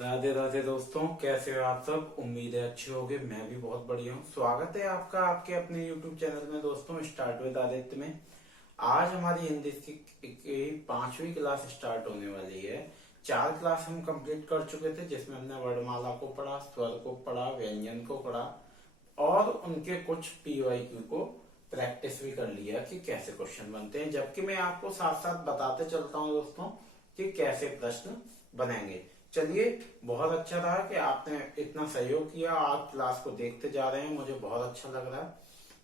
राधे राधे दोस्तों, कैसे हो आप सब। उम्मीद है अच्छे होगे। मैं भी बहुत बढ़िया हूँ। स्वागत है आपका आपके अपने YouTube चैनल में दोस्तों, स्टार्ट विद आदित्य में। आज हमारी हिंदी की 5वीं क्लास स्टार्ट होने वाली है। 4 क्लास हम कंप्लीट कर चुके थे, जिसमें हमने वर्णमाला को पढ़ा, स्वर को पढ़ा, व्यंजन को पढ़ा और उनके कुछ PYQ को प्रैक्टिस भी कर लिया कि कैसे क्वेश्चन बनते हैं। जबकि मैं आपको साथ साथ बताते चलता हूँ दोस्तों कि कैसे प्रश्न बनेंगे। चलिए, बहुत अच्छा रहा कि आपने इतना सहयोग किया। आप क्लास को देखते जा रहे हैं, मुझे बहुत अच्छा लग रहा है।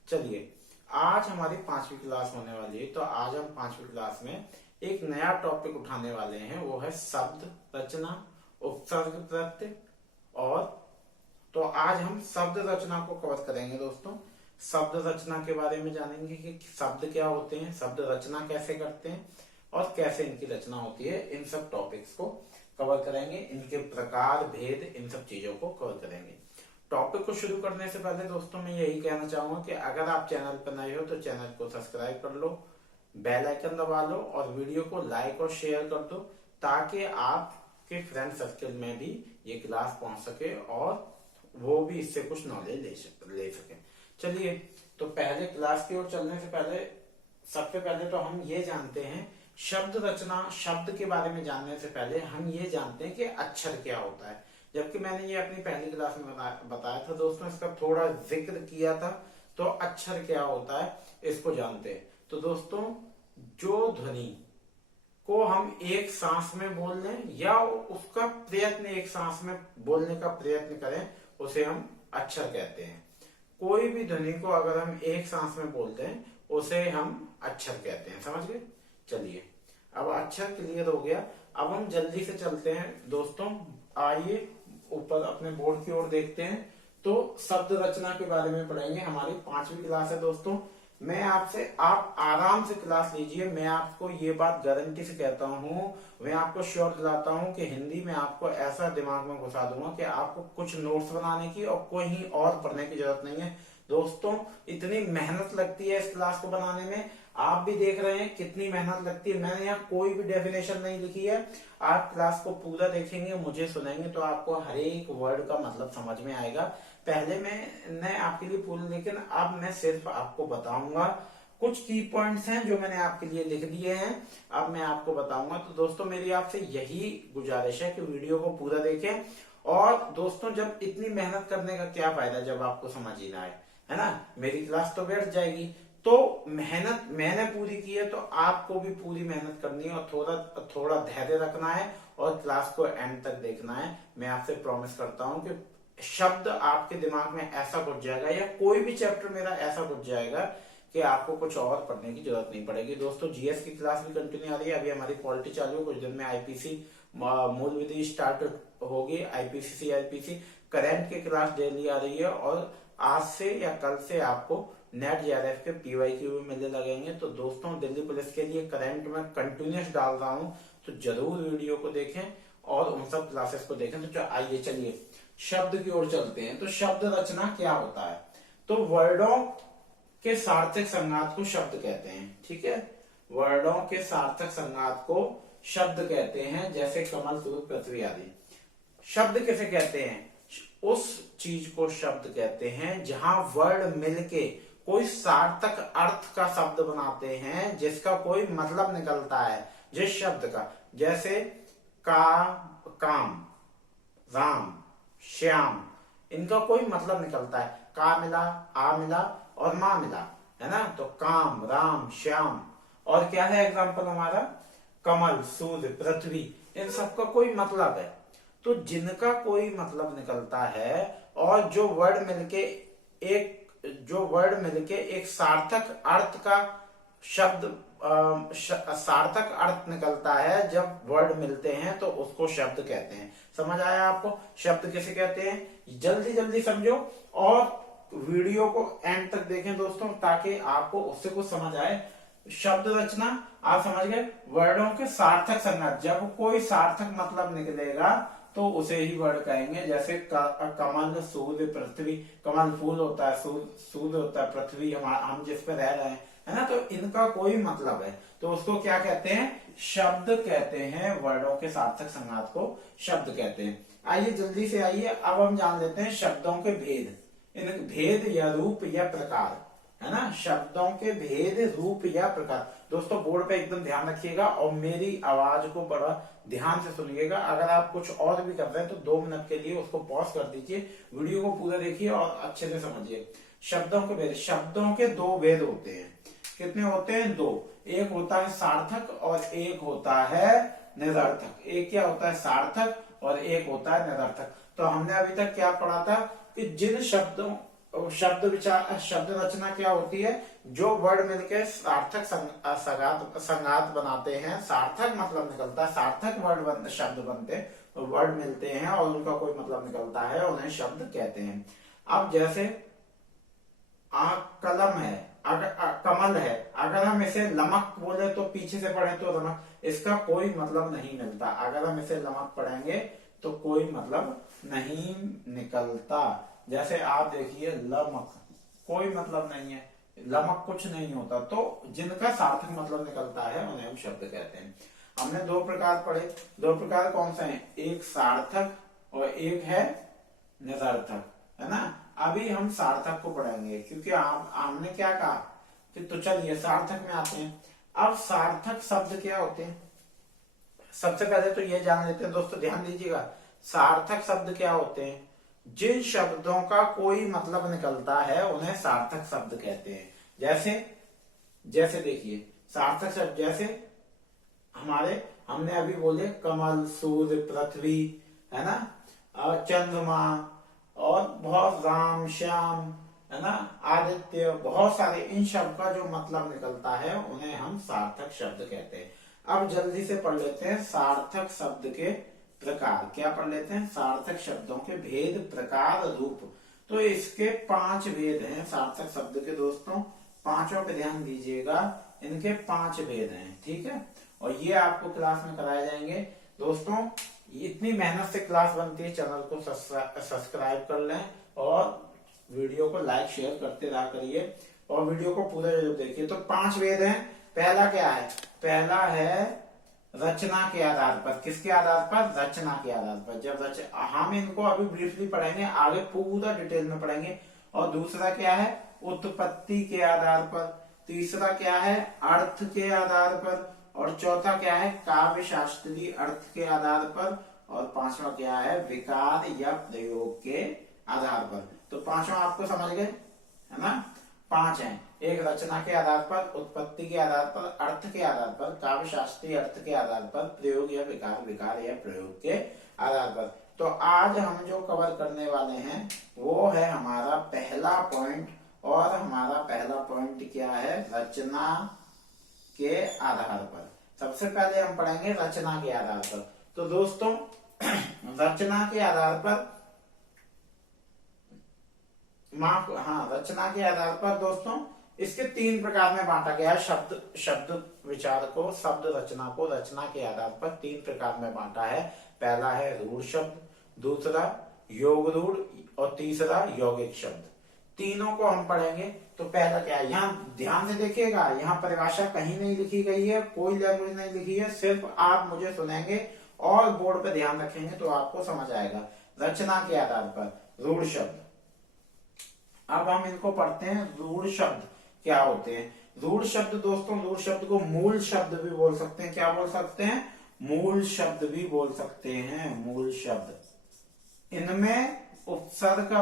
चलिए, आज हमारी 5वीं क्लास होने वाली है, तो आज हम 5वीं क्लास में एक नया टॉपिक उठाने वाले हैं। वो है शब्द रचना, उपसर्ग प्रत्यय। और तो आज हम शब्द रचना को कवर करेंगे दोस्तों। शब्द रचना के बारे में जानेंगे कि शब्द क्या होते हैं, शब्द रचना कैसे करते हैं और कैसे इनकी रचना होती है। इन सब टॉपिक्स को कवर करेंगे, इनके प्रकार, भेद, इन सब चीजों को कवर करेंगे। टॉपिक को शुरू करने से पहले दोस्तों मैं यही कहना चाहूंगा कि अगर आप चैनल पर नए हो तो चैनल को सब्सक्राइब कर लो, बेल आइकन दबा लो और वीडियो को लाइक और शेयर कर दो, ताकि आपके फ्रेंड सर्कल में भी ये क्लास पहुंच सके और वो भी इससे कुछ नॉलेज ले सके। चलिए, तो पहले क्लास की ओर चलने से पहले सबसे पहले तो हम ये जानते हैं, शब्द रचना, शब्द के बारे में जानने से पहले हम ये जानते हैं कि अक्षर क्या होता है। जबकि मैंने ये अपनी पहली क्लास में बताया था दोस्तों, इसका थोड़ा जिक्र किया था। तो अक्षर क्या होता है इसको जानते हैं। तो दोस्तों, जो ध्वनि को हम एक सांस में बोल लें या उसका प्रयत्न एक सांस में बोलने का प्रयत्न करें, उसे हम अक्षर कहते हैं। कोई भी ध्वनि को अगर हम एक सांस में बोलते हैं उसे हम अक्षर कहते हैं। समझ गए। चलिए, अब अक्षर क्लियर हो गया। अब हम जल्दी से चलते हैं दोस्तों। आइए ऊपर अपने बोर्ड की ओर देखते हैं। तो शब्द रचना के बारे में पढ़ेंगे। हमारी 5वीं क्लास है दोस्तों। मैं आपसे, आप आराम से क्लास लीजिए। मैं आपको ये बात गारंटी से कहता हूँ, मैं आपको श्योर दिलाता हूँ कि हिंदी में आपको ऐसा दिमाग में घुसा दूंगा कि आपको कुछ नोट्स बनाने की और कोई और पढ़ने की जरूरत नहीं है। दोस्तों, इतनी मेहनत लगती है इस क्लास को बनाने में, आप भी देख रहे हैं कितनी मेहनत लगती है। मैंने यहाँ कोई भी डेफिनेशन नहीं लिखी है। आप क्लास को पूरा देखेंगे, मुझे सुनेंगे, तो आपको हर एक वर्ड का मतलब समझ में आएगा। पहले मैंने आपके लिए पूरी, लेकिन अब मैं सिर्फ आपको बताऊंगा। कुछ की पॉइंट्स हैं जो मैंने आपके लिए लिख दिए हैं, अब मैं आपको बताऊंगा। तो दोस्तों, मेरी आपसे यही गुजारिश है कि वीडियो को पूरा देखें। और दोस्तों, जब इतनी मेहनत करने का क्या फायदा जब आपको समझ ही ना आए, है ना। मेरी क्लास तो बैठ जाएगी। तो मेहनत मैंने पूरी की है, तो आपको भी पूरी मेहनत करनी है और थोड़ा थोड़ा धैर्य रखना है और क्लास को एंड तक देखना है। मैं आपसे प्रॉमिस करता हूं कि शब्द आपके दिमाग में ऐसा घुस जाएगा, या कोई भी चैप्टर मेरा ऐसा घुस जाएगा कि आपको कुछ और पढ़ने की जरूरत नहीं पड़ेगी। दोस्तों, GS की क्लास भी कंटिन्यू आ रही है। अभी हमारी पॉलिटी चालू है, कुछ दिन में IPC मूल विधि स्टार्ट होगी। IPC CRPC करंट की क्लास डेली आ रही है और आज से या कल से आपको नेट JRF के PYQ भी मिलने लगेंगे। तो दोस्तों, दिल्ली पुलिस के लिए करंट में कंटिन्यूस डाल रहा हूं, तो जरूर वीडियो को देखें और उन सब क्लासेस को देखें। तो आइए चलिए शब्द की ओर चलते हैं। तो शब्द रचना क्या होता है। तो वर्डों के सार्थक संघात को शब्द कहते हैं। ठीक है, वर्डों के सार्थक संघात को शब्द कहते हैं, जैसे कमल, सूरज, पृथ्वी आदि। शब्द किसे कहते हैं। उस चीज को शब्द कहते हैं जहां वर्ड मिलके कोई सार्थक अर्थ का शब्द बनाते हैं, जिसका कोई मतलब निकलता है जिस शब्द का। जैसे काम, राम, श्याम, इनका कोई मतलब निकलता है। का मिला, आ मिला और मां मिला, है ना। तो काम, राम, श्याम। और क्या है एग्जाम्पल हमारा, कमल, सूर्य, पृथ्वी, इन सबका कोई मतलब है। तो जिनका कोई मतलब निकलता है और जो वर्ड मिलके एक सार्थक अर्थ का शब्द, सार्थक अर्थ निकलता है जब वर्ड मिलते हैं, तो उसको शब्द कहते हैं। समझ आया आपको शब्द किसे कहते हैं। जल्दी जल्दी समझो और वीडियो को एंड तक देखें दोस्तों, ताकि आपको उससे कुछ समझ आए। शब्द रचना आप समझ गए। वर्डों के सार्थक संज्ञा, जब कोई सार्थक मतलब निकलेगा तो उसे ही वर्ड कहेंगे। जैसे कमल, सूर्य, पृथ्वी। कमल फूल होता है, सूर्य होता है, पृथ्वी हम जिस पे रह रहे हैं, है ना, तो इनका कोई मतलब है तो उसको क्या कहते हैं, शब्द कहते हैं। वर्णों के सार्थक संघात को शब्द कहते हैं। आइए जल्दी से आइए, अब हम जान लेते हैं शब्दों के भेद, इन भेद या रूप या प्रकार, है ना, शब्दों के भेद, रूप या प्रकार। दोस्तों बोर्ड पे एकदम ध्यान रखिएगा और मेरी आवाज को बड़ा ध्यान से सुनिएगा। अगर आप कुछ और भी कर रहे हैं तो 2 मिनट के लिए उसको पॉज कर दीजिए, वीडियो को पूरा देखिए और अच्छे से समझिए। शब्दों के भेद, शब्दों के 2 भेद होते हैं। कितने होते हैं? 2। एक होता है सार्थक और एक होता है निरर्थक। एक क्या होता है? सार्थक और एक होता है निरर्थक। तो हमने अभी तक क्या पढ़ा था कि जिन शब्दों, शब्द विचार, शब्द रचना क्या होती है, जो वर्ड मिलकर सार्थक संघात बनाते हैं, सार्थक मतलब निकलता है, सार्थक वर्ड शब्द बनते हैं, वर्ड मिलते हैं और उनका कोई मतलब निकलता है, उन्हें शब्द कहते हैं। अब जैसे कलम है, कमल है, अगर हम इसे लमक बोले तो पीछे से पढ़े तो रमक, इसका कोई मतलब नहीं मिलता। अगर हम इसे लमक पढ़ेंगे तो कोई मतलब नहीं निकलता। जैसे आप देखिए लमक, कोई मतलब नहीं है, लमक कुछ नहीं होता। तो जिनका सार्थक मतलब निकलता है उन्हें हम शब्द कहते हैं। हमने 2 प्रकार पढ़े। 2 प्रकार कौन से हैं? एक सार्थक और एक है निरर्थक, है ना। अभी हम सार्थक को पढ़ेंगे क्योंकि हमने क्या कहा कि, तो चलिए सार्थक में आते हैं। अब सार्थक शब्द क्या होते हैं? सबसे पहले तो ये जान लेते हैं दोस्तों, ध्यान दीजिएगा। सार्थक शब्द क्या होते हैं? जिन शब्दों का कोई मतलब निकलता है उन्हें सार्थक शब्द कहते हैं। जैसे देखिए सार्थक शब्द, जैसे हमने अभी बोले कमल, सूर्य, पृथ्वी, है ना, चंद्रमा और बहुत राम, श्याम, है ना, आदित्य, बहुत सारे। इन शब्द का जो मतलब निकलता है उन्हें हम सार्थक शब्द कहते हैं। अब जल्दी से पढ़ लेते हैं सार्थक शब्द के प्रकार। क्या पढ़ लेते हैं? सार्थक शब्दों के भेद, प्रकार, रूप। तो इसके 5 भेद हैं सार्थक शब्द के दोस्तों। 5 पे ध्यान दीजिएगा, इनके 5 भेद हैं, ठीक है। और ये आपको क्लास में कराए जाएंगे दोस्तों। इतनी मेहनत से क्लास बनती है, चैनल को सब्सक्राइब कर लें और वीडियो को लाइक शेयर करते रहा करिए और वीडियो को पूरा जरूर देखिए। तो 5 भेद हैं। पहला क्या है? पहला है रचना के आधार पर। किसके आधार पर? रचना के आधार पर। हम इनको अभी ब्रीफली पढ़ेंगे, आगे पूरा डिटेल में पढ़ेंगे। और दूसरा क्या है? उत्पत्ति के आधार पर। तीसरा क्या है? अर्थ के आधार पर। और चौथा क्या है? काव्य शास्त्रीय अर्थ के आधार पर। और 5वां क्या है? विकार या प्रयोग के आधार पर। तो 5वां आपको समझ गए, है ना। 5 हैं। एक रचना के आधार पर, उत्पत्ति के आधार पर, अर्थ के आधार पर, काव्य शास्त्रीय अर्थ के आधार पर, प्रयोग या विकार, विकार या प्रयोग के आधार पर। तो आज हम जो कवर करने वाले हैं वो है हमारा पहला पॉइंट। और हमारा पहला पॉइंट क्या है? रचना के आधार पर। सबसे पहले हम पढ़ेंगे रचना के आधार पर। तो दोस्तों रचना के आधार पर, रचना के आधार पर दोस्तों इसके 3 प्रकार में बांटा गया है। शब्द विचार को, शब्द रचना को रचना के आधार पर 3 प्रकार में बांटा है। पहला है रूढ़ शब्द, दूसरा योग रूढ़ और तीसरा यौगिक शब्द। तीनों को हम पढ़ेंगे। तो पहला क्या है? यहाँ ध्यान से देखिएगा, यहाँ परिभाषा कहीं नहीं लिखी गई है, कोई लैंग्वेज नहीं लिखी है, सिर्फ आप मुझे सुनेंगे और बोर्ड पे ध्यान रखेंगे तो आपको समझ आएगा। रचना के आधार पर रूढ़ शब्द। अब हम इनको पढ़ते हैं। रूढ़ शब्द क्या होते हैं? रूढ़ शब्द दोस्तों, रूढ़ शब्द को मूल शब्द भी बोल सकते हैं। क्या बोल सकते हैं? मूल शब्द भी बोल सकते हैं। मूल शब्द, इनमें उपसर्ग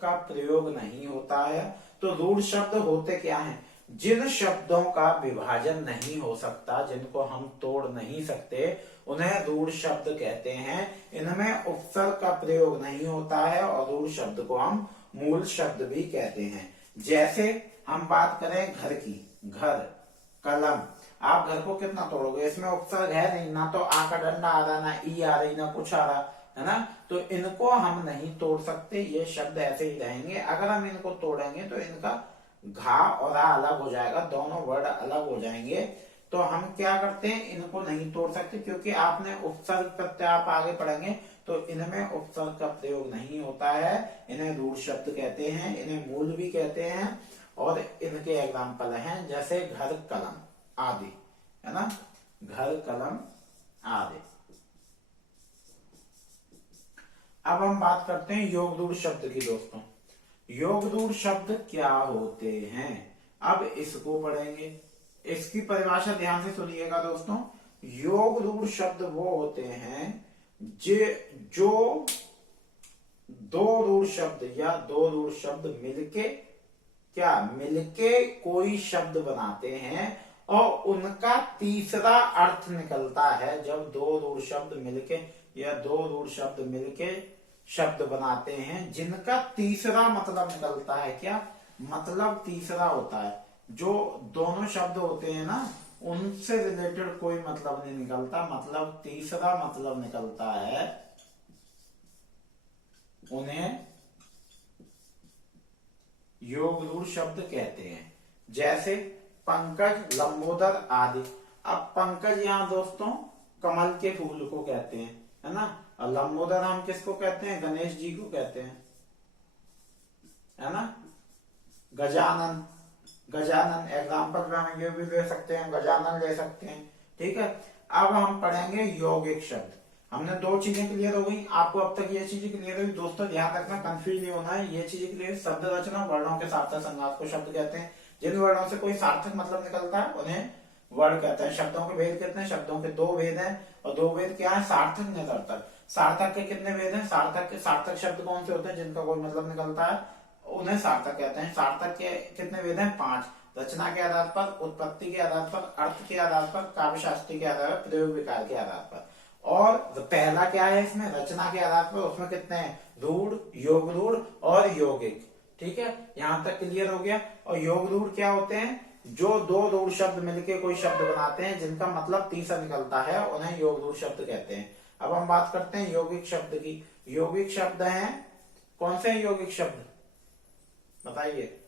का प्रयोग नहीं होता है। तो रूढ़ शब्द होते क्या हैं? जिन शब्दों का विभाजन नहीं हो सकता, जिनको हम तोड़ नहीं सकते, उन्हें रूढ़ शब्द कहते हैं। इनमें उपसर्ग का प्रयोग नहीं होता है और रूढ़ शब्द को हम मूल शब्द भी कहते हैं। जैसे हम बात करें घर की, घर, कलम। आप घर को कितना तोड़ोगे? इसमें उपसर्ग है नहीं, ना तो आ का डंडा आ रहा, ना ई आ रही, ना कुछ आ रहा, है ना। तो इनको हम नहीं तोड़ सकते, ये शब्द ऐसे ही रहेंगे। अगर हम इनको तोड़ेंगे तो इनका घा और आ अलग हो जाएगा, दोनों वर्ड अलग हो जाएंगे। तो हम क्या करते हैं? इनको नहीं तोड़ सकते क्योंकि आपने उपसर्ग प्रत्यय, आप आगे पढ़ेंगे तो इनमें उपसर्ग का प्रयोग नहीं होता है। इन्हें रूढ़ शब्द कहते हैं, इन्हें मूल भी कहते हैं और इनके एग्जाम्पल हैं जैसे घर कलम आदि, है ना, घर कलम आदि। अब हम बात करते हैं योग दूर शब्द की दोस्तों। योग दूर शब्द क्या होते हैं, अब इसको पढ़ेंगे। इसकी परिभाषा ध्यान से सुनिएगा दोस्तों। योग दूर शब्द वो होते हैं जो दो दूर शब्द या दो दूर शब्द मिलके कोई शब्द बनाते हैं और उनका तीसरा अर्थ निकलता है। जब दो दूर शब्द मिलके या दो दूर शब्द मिलके शब्द बनाते हैं जिनका तीसरा मतलब निकलता है, क्या मतलब तीसरा होता है, जो दोनों शब्द होते हैं ना उनसे रिलेटेड कोई मतलब नहीं निकलता, मतलब तीसरा मतलब निकलता है, उन्हें योग दूर शब्द कहते हैं। जैसे पंकज, लंबोदर आदि। अब पंकज यहाँ दोस्तों कमल के फूल को कहते हैं, है ना, और लंबोदर हम किसको कहते हैं, गणेश जी को कहते हैं, है ना। गजानन, गजानन एग्जाम्पल में हम ये भी ले सकते हैं, गजानन ले सकते हैं, ठीक है। अब हम पढ़ेंगे यौगिक शब्द। हमने दो चीजें क्लियर हो गई, आपको अब तक ये चीजें क्लियर हुई दोस्तों, ध्यान रखना, कंफ्यूज नहीं होना है। ये चीजें क्लियर, शब्द रचना, वर्णों के सार्थक संघात को शब्द कहते हैं। जिन वर्णों से कोई सार्थक मतलब निकलता है उन्हें वर्ण कहते हैं। शब्दों के भेद कितने, शब्दों के दो भेद हैं, और दो भेद क्या है, सार्थक निरर्थक। सार्थक के कितने भेद हैं, सार्थक शब्द कौन से होते हैं जिनका कोई मतलब निकलता है, उन्हें सार्थक कहते हैं। सार्थक के कितने भेद हैं, 5। रचना के आधार पर, उत्पत्ति के आधार पर, अर्थ के आधार पर, काव्य शास्त्री के आधार पर, प्रयोग विकार के आधार पर। और पहला क्या है इसमें, रचना के आधार पर, उसमें कितने हैं, रूढ़, योग रूढ़ और यौगिक, ठीक है, यहां तक क्लियर हो गया। और योग रूढ़ क्या होते हैं, जो दो रूढ़ शब्द मिलके कोई शब्द बनाते हैं जिनका मतलब तीसरा निकलता है, उन्हें योग रूढ़ शब्द कहते हैं। अब हम बात करते हैं यौगिक शब्द की। यौगिक शब्द हैं, कौन से हैं यौगिक शब्द बताइए।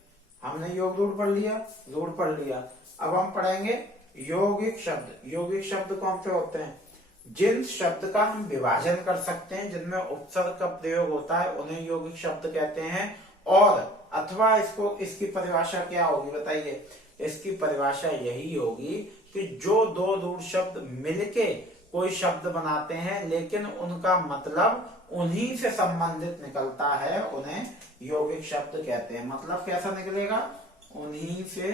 हमने योग रूढ़ पढ़ लिया, रूढ़ पढ़ लिया। अब हम पढ़ेंगे यौगिक शब्द। यौगिक शब्द कौन से होते हैं, जिन शब्द का हम विभाजन कर सकते हैं, जिनमें उपसर्ग का प्रयोग होता है, उन्हें यौगिक शब्द कहते हैं। और अथवा इसकी परिभाषा क्या होगी बताइए। इसकी परिभाषा यही होगी कि जो दो दूर शब्द मिलके कोई शब्द बनाते हैं लेकिन उनका मतलब उन्हीं से संबंधित निकलता है, उन्हें यौगिक शब्द कहते हैं। मतलब कैसा निकलेगा, उन्हीं से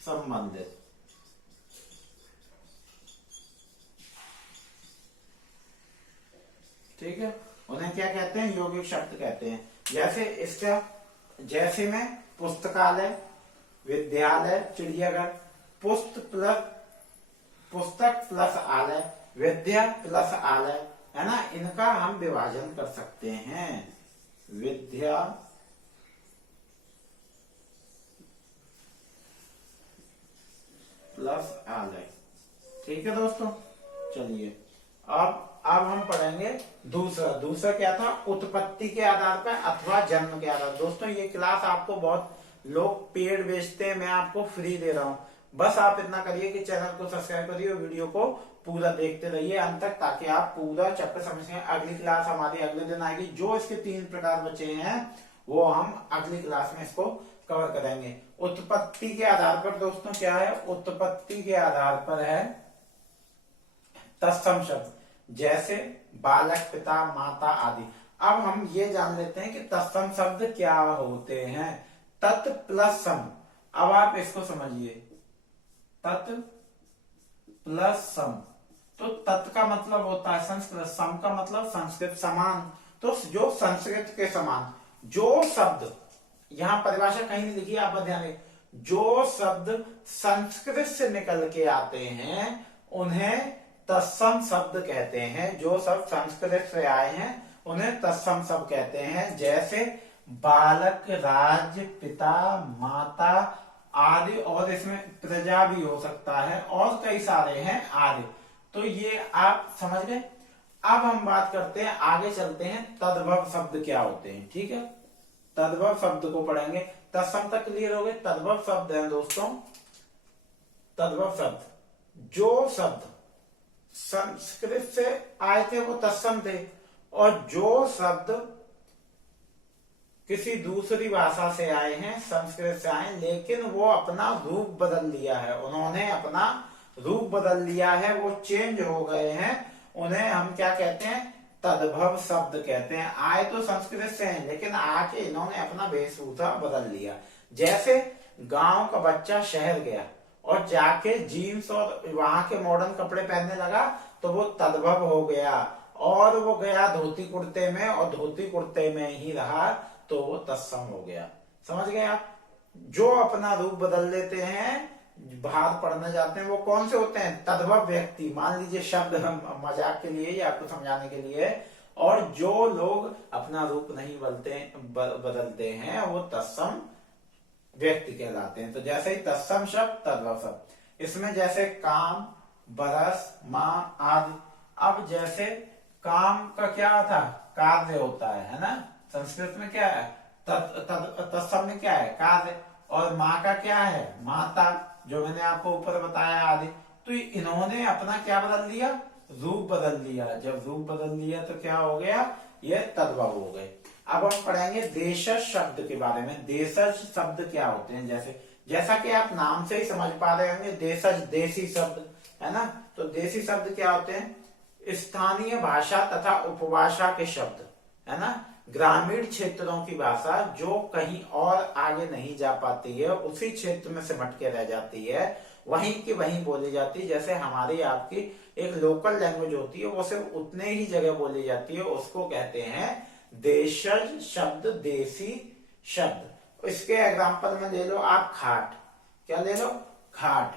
संबंधित, ठीक है, उन्हें क्या कहते हैं, यौगिक शब्द कहते हैं। जैसे में पुस्तकालय, विद्यालय, चिड़ियाघर। पुस्तक प्लस आलय, विद्या प्लस आलय, है ना, इनका हम विभाजन कर सकते हैं। विद्या प्लस आलय, ठीक है दोस्तों। चलिए अब हम पढ़ेंगे दूसरा क्या था, उत्पत्ति के आधार पर अथवा जन्म के आधार। दोस्तों ये क्लास आपको बहुत लोग पेड बेचते हैं, मैं आपको फ्री दे रहा हूं। बस आप इतना करिए कि चैनल को सब्सक्राइब करिए और वीडियो को पूरा देखते रहिए अंत तक, ताकि आप पूरा चैप्टर समझ सकें। अगली क्लास हमारी अगले दिन आएगी, जो इसके 3 प्रकार बचे हैं वो हम अगली क्लास में इसको कवर करेंगे। उत्पत्ति के आधार पर दोस्तों क्या है, उत्पत्ति के आधार पर है तत्सम शब्द, जैसे बालक, पिता, माता आदि। अब हम ये जान लेते हैं कि तत्सम शब्द क्या होते हैं। तत् प्लस सम, अब आप इसको समझिए, तत् प्लस सम। तो तत् का मतलब होता है संस्कृत, सम का मतलब संस्कृत, समान। तो जो संस्कृत के समान, जो शब्द, यहां परिभाषा कहीं नहीं लिखी, आप ध्यान दें, जो शब्द संस्कृत से निकल के आते हैं उन्हें तत्सम शब्द कहते हैं। जो शब्द संस्कृत से आए हैं उन्हें तत्सम शब्द कहते हैं। जैसे बालक, राज्य, पिता, माता आदि, और इसमें प्रजा भी हो सकता है, और कई सारे हैं आदि। तो ये आप समझ गए। अब हम बात करते हैं, आगे चलते हैं, तद्भव शब्द क्या होते हैं, ठीक है। तद्भव शब्द को पढ़ेंगे। तत्सम तक क्लियर हो गए। तद्भव शब्द है दोस्तों, तद्भव शब्द, जो शब्द संस्कृत से आए थे वो तत्सम थे, और जो शब्द किसी दूसरी भाषा से आए हैं, संस्कृत से आए, लेकिन वो अपना रूप बदल लिया है, उन्होंने अपना रूप बदल लिया है, वो चेंज हो गए हैं, उन्हें हम क्या कहते हैं, तद्भव शब्द कहते हैं। आए तो संस्कृत से हैं, लेकिन आके इन्होंने अपना वेशभूषा बदल लिया। जैसे गांव का बच्चा शहर गया और जाके जीन्स और वहां के मॉडर्न कपड़े पहनने लगा, तो वो तद्भव हो गया। और वो गया धोती कुर्ते में और धोती कुर्ते में ही रहा, तो वो तत्सम हो गया। समझ गए आप? जो अपना रूप बदल लेते हैं, बाहर पढ़ने जाते हैं, वो कौन से होते हैं? तद्भव व्यक्ति। मान लीजिए शब्द हम मजाक के लिए या आपको समझाने के लिए। और जो लोग अपना रूप नहीं बदलते हैं, वो तत्सम व्यक्ति कहलाते हैं। तो जैसे ही तत्सम शब्द, तद्भव शब्द। इसमें जैसे काम, बरस, माँ आदि। अब जैसे काम का क्या था? कार्य होता है ना? संस्कृत में क्या है? तत्सम में क्या है? कार्य। और माँ का क्या है? माता, जो मैंने आपको ऊपर बताया आदि। तो इन्होंने अपना क्या बदल लिया? रूप बदल लिया। जब रूप बदल लिया तो क्या हो गया? ये तद्भव हो गए। अब हम पढ़ेंगे देशज शब्द के बारे में। देशज शब्द क्या होते हैं? जैसा कि आप नाम से ही समझ पा रहे होंगे, देशज देसी शब्द है ना। तो देसी शब्द क्या होते हैं? स्थानीय भाषा तथा उपभाषा के शब्द, है ना। ग्रामीण क्षेत्रों की भाषा जो कहीं और आगे नहीं जा पाती है, उसी क्षेत्र में सिमट के रह जाती है, वहीं की वहीं बोली जाती है। जैसे हमारी आपकी एक लोकल लैंग्वेज होती है, वो सिर्फ उतने ही जगह बोली जाती है, उसको कहते हैं देशज शब्द, देसी शब्द। इसके एग्जाम्पल में ले लो आप खाट। क्या ले लो? खाट।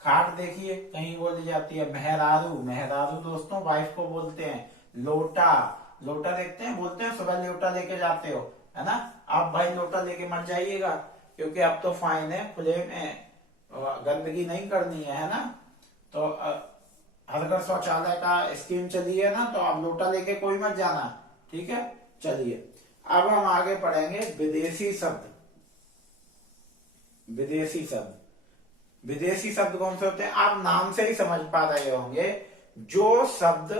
खाट देखिए कहीं बोली जाती है। मेहरारू, मेहरारू दोस्तों वाइफ को बोलते हैं। लोटा, लोटा देखते हैं, बोलते हैं सुबह लोटा लेके जाते हो, है ना। आप भाई लोटा लेके मत जाइएगा, क्योंकि अब तो फाइन है, खुले में गंदगी नहीं करनी है ना। तो हर घर शौचालय का स्कीम चली है ना, तो आप लोटा लेके कोई मत जाना, ठीक है। चलिए अब हम आगे पढ़ेंगे विदेशी शब्द। विदेशी शब्द, विदेशी शब्द कौन से होते हैं? आप नाम से ही समझ पा रहे होंगे। जो शब्द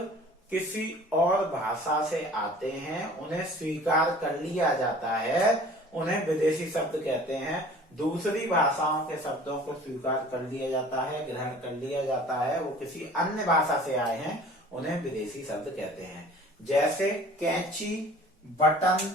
किसी और भाषा से आते हैं, उन्हें स्वीकार कर लिया जाता है, उन्हें विदेशी शब्द कहते हैं। दूसरी भाषाओं के शब्दों को स्वीकार कर लिया जाता है, ग्रहण कर लिया जाता है, वो किसी अन्य भाषा से आए हैं, उन्हें विदेशी शब्द कहते हैं। जैसे कैंची, बटन,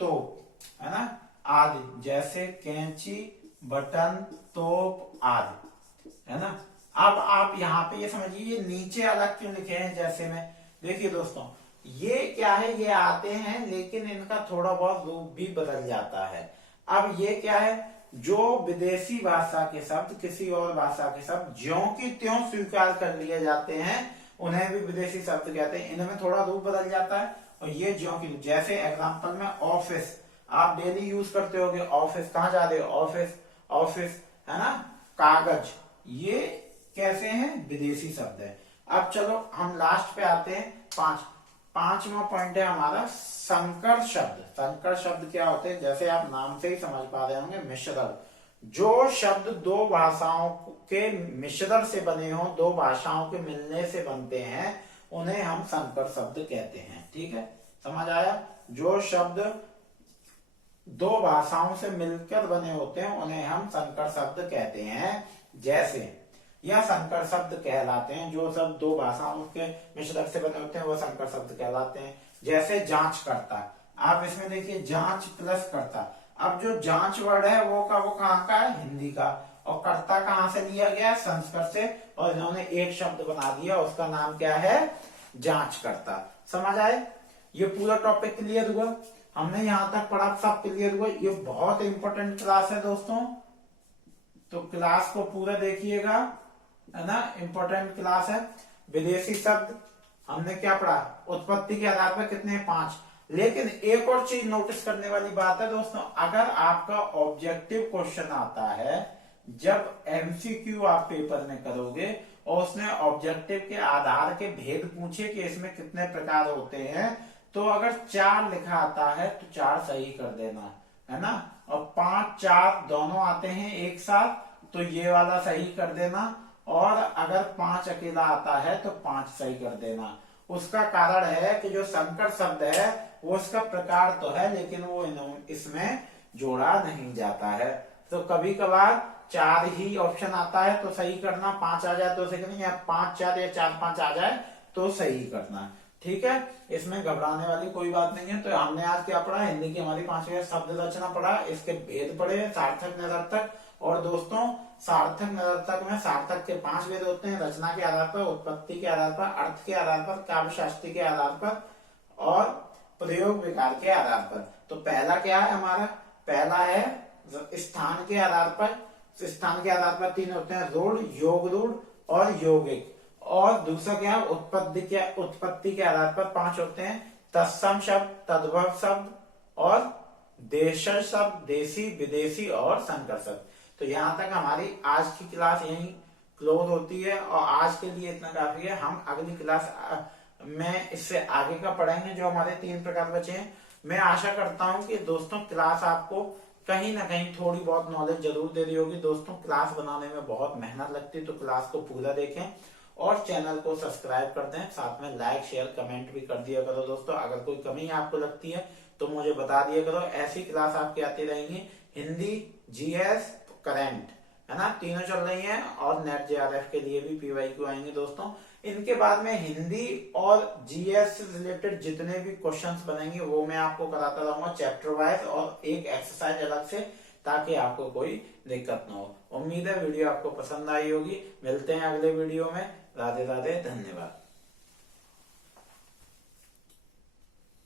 तोप, है ना, आदि। जैसे कैंची, बटन, तोप आदि, है ना। अब आप यहाँ पे ये समझिए, ये नीचे अलग क्यों लिखे हैं जैसे में? देखिए दोस्तों, ये क्या है? ये आते हैं, लेकिन इनका थोड़ा बहुत रूप भी बदल जाता है। अब ये क्या है? जो विदेशी भाषा के शब्द किसी और भाषा के शब्द ज्यों की त्यों स्वीकार कर लिए जाते हैं, उन्हें भी विदेशी शब्द कहते हैं। इनमें थोड़ा रूप बदल जाता है, और ये ज्यों की, जैसे एग्जाम्पल में ऑफिस, आप डेली यूज करते होगे। ऑफिस, कहाँ जा रहे हो? ऑफिस, ऑफिस, है ना। कागज, ये कैसे हैं? विदेशी शब्द है। अब चलो हम लास्ट पे आते हैं। पांचवा पॉइंट है हमारा संकर शब्द। संकर शब्द क्या होते हैं? जैसे आप नाम से ही समझ पा रहे होंगे, मिश्रण। जो शब्द दो भाषाओं के मिश्रण से बने हो, दो भाषाओं के मिलने से बनते हैं, उन्हें हम संकर शब्द कहते हैं। ठीक है, समझ आया? जो शब्द दो भाषाओं से मिलकर बने होते हैं, उन्हें हम संकर शब्द कहते हैं। जैसे यह संकर शब्द कहलाते हैं। जो शब्द दो भाषाओं के मिश्रण से बने होते हैं, वो संकर शब्द कहलाते हैं। जैसे जांच करता, आप इसमें देखिए जांच प्लस करता। अब जो जांच वर्ड है वो कहाँ का है? हिंदी का। और कर्ता कहाँ से लिया गया? संस्कृत से। और इन्होंने एक शब्द बना दिया, उसका नाम क्या है? जांच करता। समझ आए? ये पूरा टॉपिक क्लियर हुआ? हमने यहाँ तक पढ़ा, सब क्लियर हुआ। ये बहुत इंपॉर्टेंट क्लास है दोस्तों, तो क्लास को पूरा देखिएगा, है ना। इंपॉर्टेंट क्लास है। विदेशी शब्द हमने क्या पढ़ा? उत्पत्ति के आधार पर कितने? 5। लेकिन एक और चीज नोटिस करने वाली बात है दोस्तों, अगर आपका ऑब्जेक्टिव क्वेश्चन आता है, जब एमसीक्यू आप पेपर में करोगे और उसने ऑब्जेक्टिव के आधार के भेद पूछे कि इसमें कितने प्रकार होते हैं, तो अगर 4 लिखा आता है तो 4 सही कर देना, है ना। और 5, 4 दोनों आते हैं एक साथ, तो ये वाला सही कर देना। और अगर 5 अकेला आता है तो 5 सही कर देना। उसका कारण है कि जो संकर शब्द है वो इसका प्रकार तो है, लेकिन वो इसमें जोड़ा नहीं जाता है। तो कभी कभार 4 ही ऑप्शन आता है तो सही करना, 5 आ जाए तो सही करना, या 5 4 या 4 5 आ जाए तो सही करना। ठीक है, इसमें घबराने वाली कोई बात नहीं है। तो हमने आज क्या पढ़ा, हिंदी की हमारी 5वीं शब्द रचना पढ़ा, इसके भेद पढ़े, सार्थक निरर्थक। और दोस्तों सार्थक निरर्थक में सार्थक के 5 भेद होते हैं, रचना के आधार पर, उत्पत्ति के आधार पर, अर्थ के आधार पर, काव्य शास्त्री के आधार पर और प्रयोग विकार के आधार पर। तो पहला क्या है हमारा, पहला है स्थान के आधार पर। स्थान के आधार पर 3 होते हैं, रूढ़, योग रूढ़ और यौगिक। और दूसरा क्या है, उत्पत्ति के आधार पर 5 होते हैं, तत्सम शब्द, तद्भव शब्द और देशज शब्द, देसी, विदेशी और संकर शब्द। तो यहाँ तक हमारी आज की क्लास यही क्लोज होती है और आज के लिए इतना काफी है। हम अगली क्लास में इससे आगे का पढ़ेंगे, जो हमारे 3 प्रकार बचे हैं। मैं आशा करता हूं कि दोस्तों क्लास आपको कहीं ना कहीं थोड़ी बहुत नॉलेज जरूर दे रही होगी। दोस्तों क्लास बनाने में बहुत मेहनत लगती है, तो क्लास को पूरा देखें और चैनल को सब्सक्राइब कर दें, साथ में लाइक शेयर कमेंट भी कर दिया करो। दोस्तों अगर कोई कमी आपको लगती है तो मुझे बता दिया करो। ऐसी क्लास आपकी आती रहेंगी, हिंदी, जीएस, करंट, है ना, तीनों चल रही हैं। और नेट जेआरएफ के लिए भी पीवाईक्यू आएंगे दोस्तों। इनके बाद में हिंदी और जीएस से रिलेटेड जितने भी क्वेश्चंस बनेंगे वो मैं आपको कराता रहूंगा चैप्टर वाइज, और एक एक्सरसाइज अलग से, ताकि आपको कोई दिक्कत ना हो। उम्मीद है वीडियो आपको पसंद आई होगी। मिलते हैं अगले वीडियो में। राधे राधे, धन्यवाद।